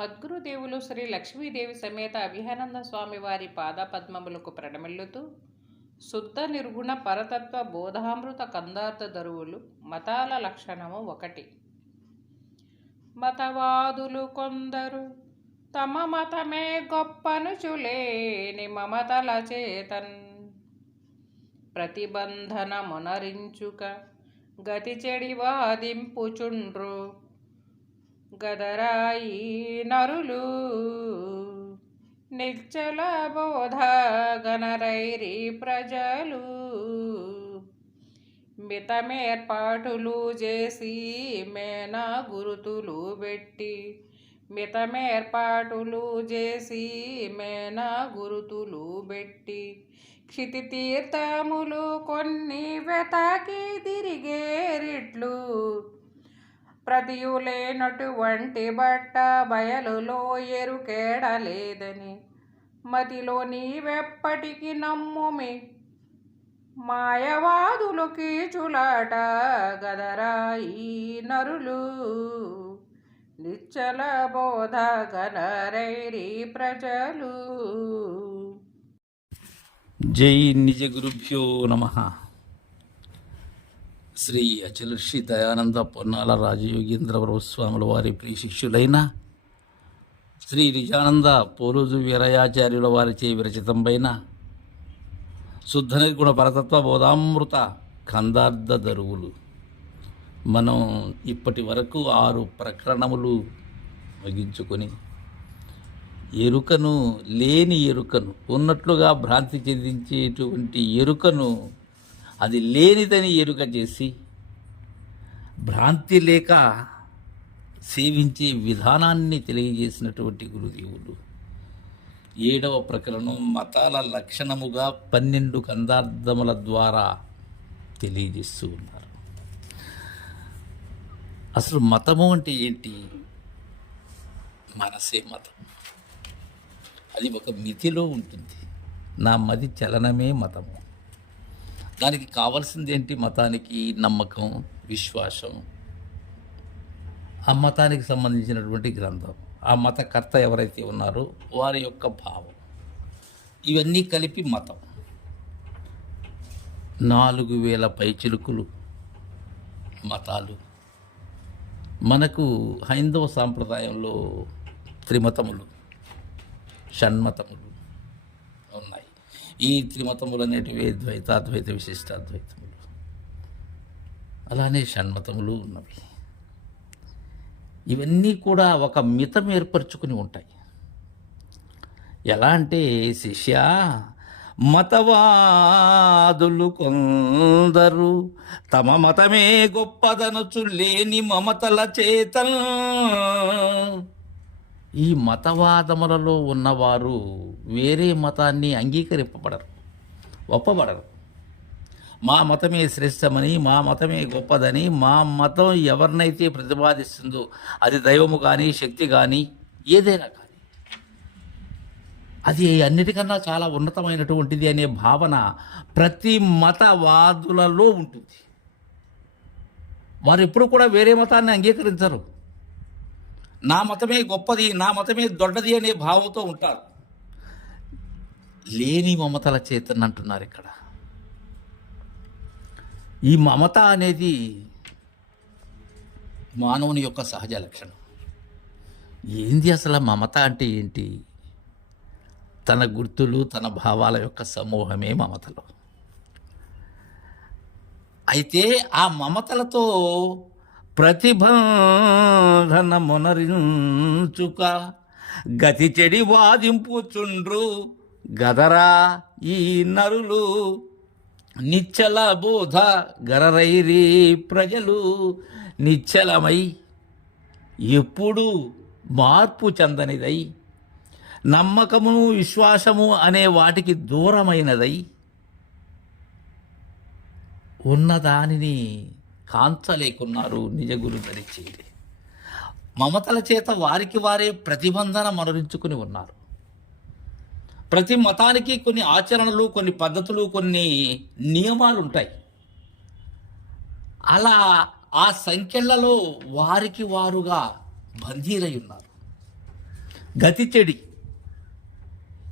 మద్గురుదేవులు శ్రీ లక్ష్మీదేవి సమేత అభిహానంద స్వామి వారి పాదపద్మములకు ప్రణమిల్లుతూ శుద్ధ నిర్గుణ పరతత్వ బోధామృత కందార్థ దరువులు మతాల లక్షణము ఒకటి. మతవాదులు కొందరు తమ మతమే గొప్పనుచులేని మమతల చేతన్. ప్రతిబంధన మొనరించుక గతి చెడి వాదింపుచుండ్రు గదరాయి నరులు నిశ్చల బోధ గణరైరి ప్రజలు మితమేర్పాటులు చేసి మేనా గురుతులు పెట్టి మితమేర్పాటులు చేసి మేనా గురుతులు పెట్టి క్షితి తీర్థములు కొన్ని వెతకి తిరిగేరిట్లు ప్రతియులేనటువంటి బట్ట బయలులో ఎరుకేడలేదని. మతిలో నీవెప్పటికి నమ్ముమి మాయవాదులు కీచులాట గదరాయి నరులు. నిచ్చల బోధ గనరైరి ప్రజలు. జై నిజ గురుభ్యో నమః. శ్రీ అచల శ్రీ దయానంద పొన్నాల రాజయోగేంద్ర స్వాముల వారి ప్రియ శిష్యులైన శ్రీ నిజానంద పోరోజు వీరయాచార్యుల వారిచే విరచితంపైన శుద్ధ నిర్గుణ పరతత్వ బోధామృత కందార్థ దరువులు. మనం ఇప్పటి వరకు ఆరు ప్రకరణములు ముగించుకొని ఎరుకను లేని ఎరుకను ఉన్నట్లుగా భ్రాంతి చెందించేటువంటి ఎరుకను అది లేనిదని ఎరుక చేసి భ్రాంతి లేక సేవించే విధానాన్ని తెలియజేసినటువంటి గురుదేవులు ఏడవ ప్రకరణం మతాల లక్షణముగా పన్నెండు కందార్థముల ద్వారా తెలియజేస్తూ ఉన్నారు. అసలు మతము అంటే ఏంటి? మనసే మతం. అది ఒక మితిలో ఉంటుంది. నా మది చలనమే మతము. దానికి కావాల్సింది ఏంటి మతానికి నమ్మకం విశ్వాసం. ఆ మతానికి సంబంధించినటువంటి గ్రంథం. ఆ మతకర్త ఎవరైతే ఉన్నారో వారి యొక్క భావం. ఇవన్నీ కలిపి మతం. నాలుగు వేల పైచిలుకులు మతాలు. మనకు హైందవ సాంప్రదాయంలో త్రిమతములు షణ్మతములు ఈ త్రిమతములు అనేటివి ద్వైతాద్వైత విశిష్టాద్వైతములు. అలానే షణ్మతములు ఉన్నవి. ఇవన్నీ కూడా ఒక మితం ఏర్పరచుకుని ఉంటాయి. ఎలా అంటే శిష్య మతవాదులు కొందరు తమ మతమే గొప్పదనచు లేని మమతల చేతన్ ఈ మతవాదములలో ఉన్నవారు వేరే మతాన్ని అంగీకరింపబడరు ఒప్పబడరు. మా మతమే శ్రేష్టమని మా మతమే గొప్పదని మా మతం ఎవరినైతే ప్రతిపాదిస్తుందో అది దైవము కానీ శక్తి కానీ ఏదైనా కానీ అది అన్నిటికన్నా చాలా ఉన్నతమైనటువంటిది అనే భావన ప్రతి మతవాదులలో ఉంటుంది. వారు ఎప్పుడు కూడా వేరే మతాన్ని అంగీకరించరు. నా మతమే గొప్పది నా మతమే దొడ్డది అనే భావంతో ఉంటారు. లేని మమతల చేతన్ అంటున్నారు ఇక్కడ. ఈ మమత అనేది మానవుని యొక్క సహజ లక్షణం. ఏంది అసలు మమత అంటే ఏంటి? తన గుర్తులు తన భావాల యొక్క సమూహమే మమతలు. అయితే ఆ మమతలతో ప్రతిబంధన మునరించుక గతి చెడి వాదింపుచుండ్రు గదరా ఈ నరులు. నిచ్చల బోధ గరరైరి ప్రజలు నిశ్చలమై ఎప్పుడు మార్పు చెందనిదై. నమ్మకమును విశ్వాసము అనే వాటికి దూరమైనదై. ఉన్నదానిని కాంచలేకున్నారు నిజ ధరించింది మమతల చేత వారికి వారే ప్రతిబంధన మనరించుకుని ఉన్నారు. ప్రతి మతానికి కొన్ని ఆచరణలు కొన్ని పద్ధతులు కొన్ని నియమాలు ఉంటాయి అలా ఆ సంఖ్యలలో వారికి వారుగా బందీలై ఉన్నారు గతి చెడి.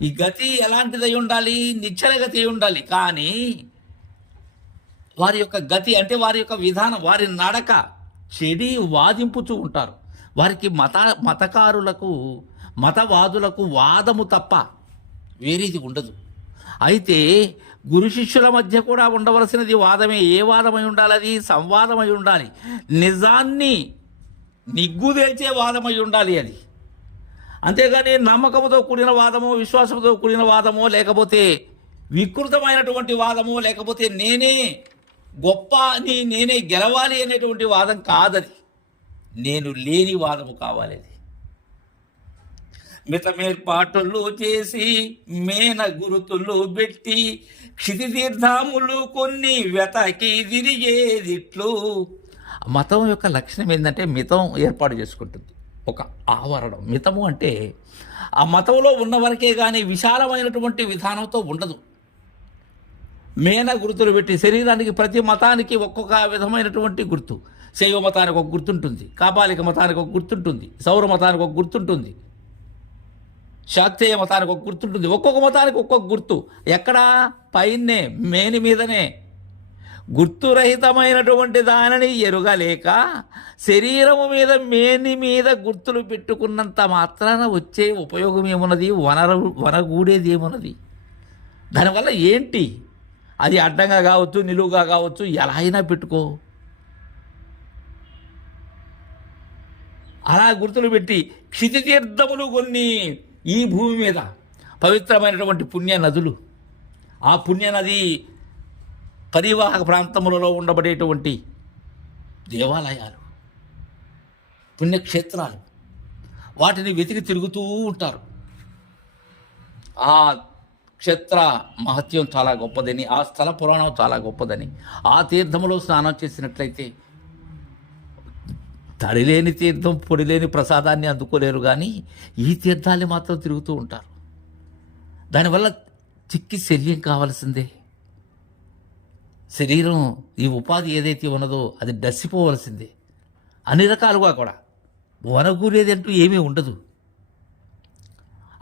ఈ గతి ఎలాంటిదై ఉండాలి? నిశ్చల గతి ఉండాలి. కానీ వారి యొక్క గతి అంటే వారి యొక్క విధానం వారి నడక చెడి వాదింపుతూ ఉంటారు. వారికి మత మతకారులకు మతవాదులకు వాదము తప్ప వేరేది ఉండదు. అయితే గురు శిష్యుల మధ్య కూడా ఉండవలసినది వాదమే. ఏ వాదమై ఉండాలి? అది సంవాదమై ఉండాలి. నిజాన్ని నిగ్గుదేల్చే వాదమై ఉండాలి అది. అంతేగాని నమ్మకంతో కూడిన వాదము విశ్వాసంతో కూడిన వాదమో లేకపోతే వికృతమైనటువంటి వాదము లేకపోతే నేనే గొప్ప అని నేనే గెలవాలి అనేటువంటి వాదం కాదది. నేను లేని వాదము కావాలి అది మితమేర్పాటులు చేసి మేన గురుతులు పెట్టి క్షితితీర్థములు కొన్ని వెతకి తిరిగేదిట్లు. మతం యొక్క లక్షణం ఏంటంటే మితం ఏర్పాటు చేసుకుంటుంది. ఒక ఆవరణం. మితము అంటే ఆ మతంలో ఉన్న వరకే కానీ విశాలమైనటువంటి విధానంతో ఉండదు. మేన గుర్తులు పెట్టి శరీరానికి ప్రతి మతానికి ఒక్కొక్క విధమైనటువంటి గుర్తు. శైవ మతానికి ఒక గుర్తుంటుంది కాపాలిక మతానికి ఒక గుర్తుంటుంది సౌర మతానికి ఒక గుర్తుంటుంది శాక్తేయ మతానికి ఒక గుర్తుంటుంది. ఒక్కొక్క మతానికి ఒక్కొక్క గుర్తు. ఎక్కడా? పైనే మేని మీదనే. గుర్తురహితమైనటువంటి దానిని ఎరుగలేక శరీరము మీద మేని మీద గుర్తులు పెట్టుకున్నంత మాత్రాన వచ్చే ఉపయోగం ఏమున్నది? వనరు వనగూడేది ఏమున్నది? దానివల్ల ఏంటి? అది అడ్డంగా కావచ్చు నిలువుగా కావచ్చు ఎలా అయినా పెట్టుకో. అలా గుర్తులు పెట్టి క్షితితీర్థములు కొన్ని ఈ భూమి మీద పవిత్రమైనటువంటి పుణ్య నదులు. ఆ పుణ్య నది పరివాహక ప్రాంతములలో ఉండబడేటువంటి దేవాలయాలు పుణ్యక్షేత్రాలు. వాటిని వెతికి తిరుగుతూ ఉంటారు. ఆ క్షేత్ర మహత్యం చాలా గొప్పదని ఆ స్థల పురాణం చాలా గొప్పదని ఆ తీర్థములో స్నానం చేసినట్లయితే తడిలేని తీర్థం పొడిలేని ప్రసాదాన్ని అందుకోలేరు కానీ ఈ తీర్థాన్ని మాత్రం తిరుగుతూ ఉంటారు. దానివల్ల చిక్కి శల్యం కావాల్సిందే. శరీరం ఈ ఉపాధి ఏదైతే ఉన్నదో అది డసిపోవలసిందే. అన్ని రకాలుగా కూడా వనగూరేది అంటూ ఏమీ ఉండదు.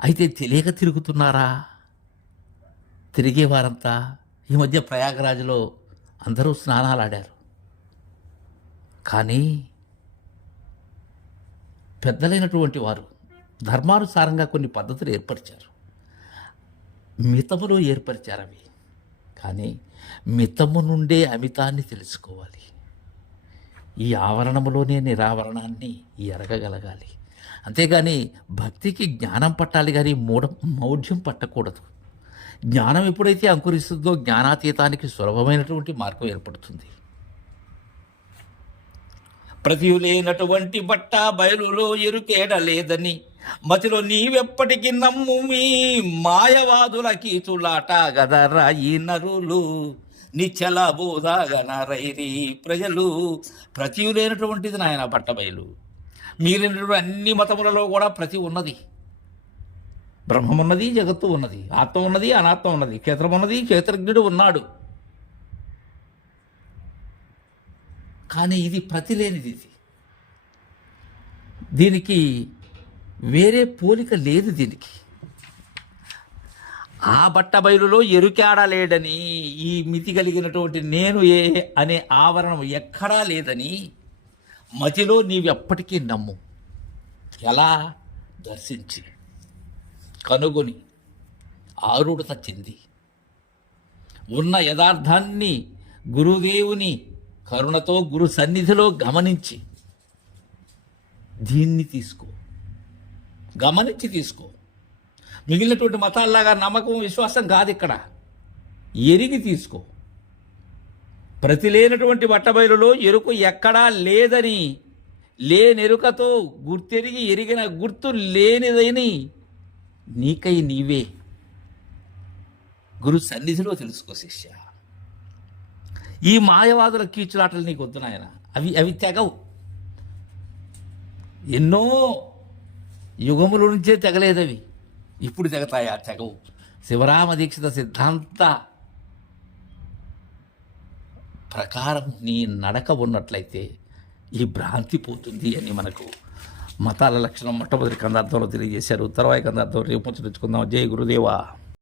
అయితే తెలియక తిరుగుతున్నారా? తిరిగేవారంతా ఈ మధ్య ప్రయాగరాజులో అందరూ స్నానాలు ఆడారు కానీ పెద్దలైనటువంటి వారు ధర్మానుసారంగా కొన్ని పద్ధతులు ఏర్పరిచారు. మితములో ఏర్పరిచారు అవి. కానీ మితము నుండే అమితాన్ని తెలుసుకోవాలి. ఈ ఆవరణములోనే నిరావరణాన్ని ఎరగగలగాలి. అంతేగాని భక్తికి జ్ఞానం పట్టాలి కానీ మూఢ మౌఢ్యం పట్టకూడదు. జ్ఞానం ఎప్పుడైతే అంకురిస్తుందో జ్ఞానాతీతానికి సులభమైనటువంటి మార్గం ఏర్పడుతుంది. ప్రతియులేనటువంటి బట్ట బయలులో ఎరుకేడ లేదని మతిలో నీవెప్పటికి నమ్ము మీ మాయవాదుల కీచులాట గదరా ఈ నరులు. నిచ్చల బోధాగనరైరి ప్రజలు ప్రతియులేనటువంటిది నాయన బట్ట బయలు మీరైనటువంటి అన్ని మతములలో కూడా ప్రతి ఉన్నది. బ్రహ్మమున్నది జగత్తు ఉన్నది. ఆత్మ ఉన్నది అనాత్మ ఉన్నది. క్షేత్రం ఉన్నది క్షేత్రజ్ఞుడు ఉన్నాడు. కానీ ఇది ప్రతిలేనిది ఇది. దీనికి వేరే పోలిక లేదు దీనికి. ఆ బట్ట బయలులో ఎరుకాడలేడని ఈ మితి కలిగినటువంటి నేను ఏ అనే ఆవరణం ఎక్కడా లేదని మతిలో నీవెప్పటికీ నమ్ము. ఎలా? దర్శించి. కనుగొని ఆరుడత చెంది. ఉన్న యథార్థాన్ని గురుదేవుని కరుణతో గురు సన్నిధిలో గమనించి దీన్ని తీసుకో. గమనించి తీసుకో. మిగిలినటువంటి మతాల్లాగా నమ్మకం విశ్వాసం కాదు ఇక్కడ. ఎరిగి తీసుకో. ప్రతి లేనటువంటి బట్టబయలులో ఎరుకు ఎక్కడా లేదని లేనెరుకతో గుర్తెరిగి ఎరిగిన గుర్తు లేనిదని నీకై నీవే. గురు సన్నిధిలో తెలుసుకో శిష్య. ఈ మాయవాదుల కీచులాటలు నీకు వద్దు నాయన. అవి అవి తెగవు. ఎన్నో యుగముల నుంచే తెగలేదవి ఇప్పుడు తెగతాయి? ఆ తెగవు. శివరామ దీక్షిత సిద్ధాంత ప్రకారం నీ నడక ఉన్నట్లయితే ఈ భ్రాంతి పోతుంది అని మనకు మతాల లక్షణం మొట్టమొదటి కందార్థంలో తెలియజేశారు. తర్వాయి కందార్థం రేపు ముచ్చరించుకుందాం జై గురుదేవా.